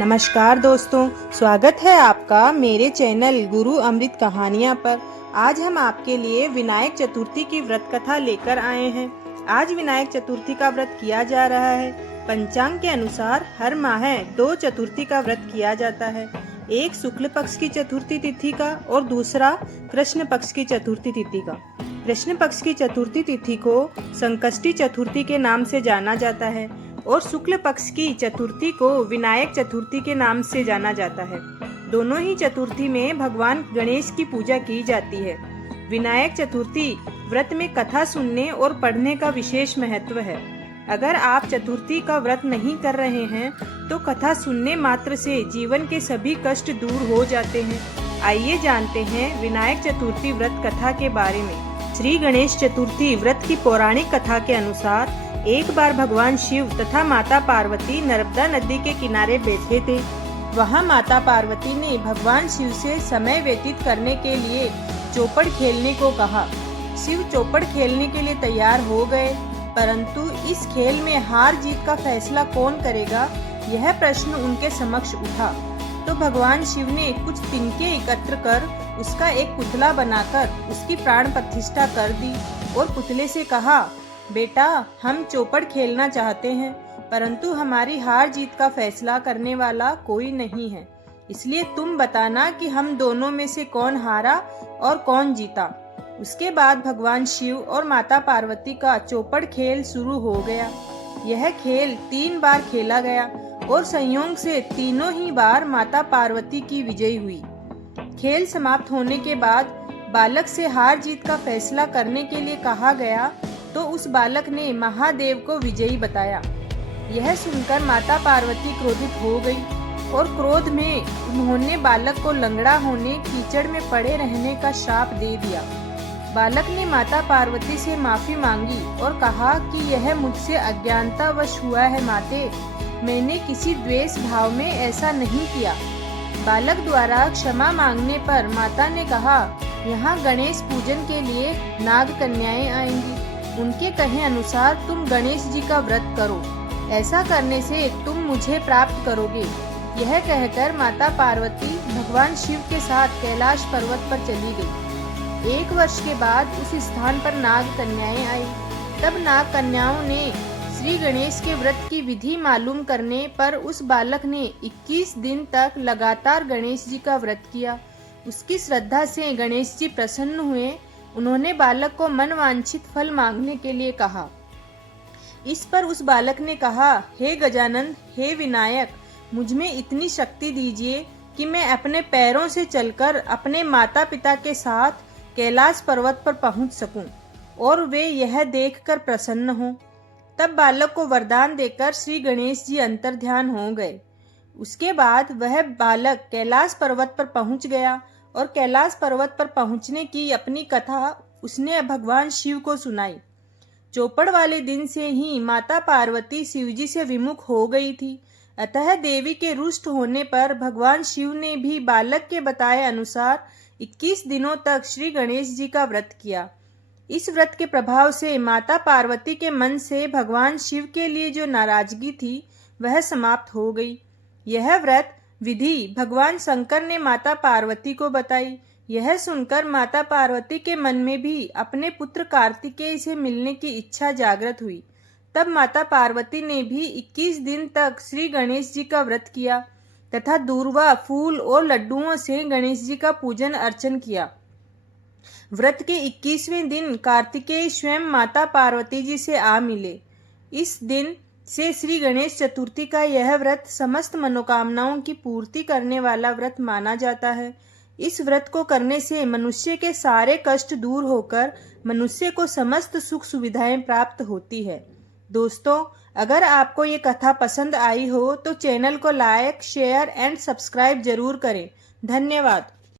नमस्कार दोस्तों, स्वागत है आपका मेरे चैनल गुरु अमृत कहानियाँ पर। आज हम आपके लिए विनायक चतुर्थी की व्रत कथा लेकर आए हैं। आज विनायक चतुर्थी का व्रत किया जा रहा है। पंचांग के अनुसार हर माह 2 चतुर्थी का व्रत किया जाता है, एक शुक्ल पक्ष की चतुर्थी तिथि का और दूसरा कृष्ण पक्ष की चतुर्थी तिथि का। कृष्ण पक्ष की चतुर्थी तिथि को संकष्टी चतुर्थी के नाम से जाना जाता है और शुक्ल पक्ष की चतुर्थी को विनायक चतुर्थी के नाम से जाना जाता है। दोनों ही चतुर्थी में भगवान गणेश की पूजा की जाती है। विनायक चतुर्थी व्रत में कथा सुनने और पढ़ने का विशेष महत्व है। अगर आप चतुर्थी का व्रत नहीं कर रहे हैं तो कथा सुनने मात्र से जीवन के सभी कष्ट दूर हो जाते हैं। आइए जानते हैं विनायक चतुर्थी व्रत कथा के बारे में। श्री गणेश चतुर्थी व्रत की पौराणिक कथा के अनुसार एक बार भगवान शिव तथा माता पार्वती नर्मदा नदी के किनारे बैठे थे। वहां माता पार्वती ने भगवान शिव से समय व्यतीत करने के लिए चौपड़ खेलने को कहा। शिव चौपड़ खेलने के लिए तैयार हो गए, परंतु इस खेल में हार जीत का फैसला कौन करेगा, यह प्रश्न उनके समक्ष उठा। तो भगवान शिव ने कुछ तिनके एकत्र कर उसका एक पुतला बनाकर उसकी प्राण प्रतिष्ठा कर दी और पुतले से कहा, बेटा, हम चौपड़ खेलना चाहते हैं, परंतु हमारी हार जीत का फैसला करने वाला कोई नहीं है, इसलिए तुम बताना कि हम दोनों में से कौन हारा और कौन जीता। उसके बाद भगवान शिव और माता पार्वती का चौपड़ खेल शुरू हो गया। यह खेल 3 बार खेला गया और संयोग से तीनों ही बार माता पार्वती की विजय हुई। खेल समाप्त होने के बाद बालक से हार जीत का फैसला करने के लिए कहा गया, तो उस बालक ने महादेव को विजयी बताया। यह सुनकर माता पार्वती क्रोधित हो गई और क्रोध में उन्होंने बालक को लंगड़ा होने, कीचड़ में पड़े रहने का श्राप दे दिया। बालक ने माता पार्वती से माफी मांगी और कहा कि यह मुझसे अज्ञानतावश हुआ है माते, मैंने किसी द्वेष भाव में ऐसा नहीं किया। बालक द्वारा क्षमा मांगने पर माता ने कहा, यहाँ गणेश पूजन के लिए नाग कन्याएं आएंगी, उनके कहे अनुसार तुम गणेश जी का व्रत करो, ऐसा करने से तुम मुझे प्राप्त करोगे। यह कहकर माता पार्वती भगवान शिव के साथ कैलाश पर्वत पर चली गई। 1 वर्ष के बाद उस स्थान पर नाग कन्याएं आई। तब नाग कन्याओं ने श्री गणेश के व्रत की विधि मालूम करने पर उस बालक ने 21 दिन तक लगातार गणेश जी का व्रत किया। उसकी श्रद्धा से गणेश जी प्रसन्न हुए। उन्होंने बालक को मनवांछित फल मांगने के लिए कहा। इस पर उस बालक ने कहा, हे गजानन, हे विनायक, मुझ में इतनी शक्ति दीजिए कि मैं अपने पैरों से चलकर अपने माता पिता के साथ कैलाश पर्वत पर पहुंच सकूं और वे यह देखकर प्रसन्न हों। तब बालक को वरदान देकर श्री गणेश जी अंतर्ध्यान हो गए। उसके बाद वह बालक कैलाश पर्वत पर पहुंच गया और कैलाश पर्वत पर पहुंचने की अपनी कथा उसने भगवान शिव को सुनाई। चौपड़ वाले दिन से ही माता पार्वती शिवजी से विमुख हो गई थी, अतः देवी के रुष्ट होने पर भगवान शिव ने भी बालक के बताए अनुसार 21 दिनों तक श्री गणेश जी का व्रत किया। इस व्रत के प्रभाव से माता पार्वती के मन से भगवान शिव के लिए जो नाराजगी थी वह समाप्त हो गई। यह व्रत विधि भगवान शंकर ने माता पार्वती को बताई। यह सुनकर माता पार्वती के मन में भी अपने पुत्र कार्तिकेय से मिलने की इच्छा जागृत हुई। तब माता पार्वती ने भी 21 दिन तक श्री गणेश जी का व्रत किया तथा दूर्वा, फूल और लड्डुओं से गणेश जी का पूजन अर्चन किया। व्रत के 21वें दिन कार्तिकेय स्वयं माता पार्वती जी से आ मिले। इस दिन से श्री गणेश चतुर्थी का यह व्रत समस्त मनोकामनाओं की पूर्ति करने वाला व्रत माना जाता है। इस व्रत को करने से मनुष्य के सारे कष्ट दूर होकर मनुष्य को समस्त सुख सुविधाएं प्राप्त होती है। दोस्तों, अगर आपको ये कथा पसंद आई हो तो चैनल को लाइक, शेयर एंड सब्सक्राइब जरूर करें। धन्यवाद।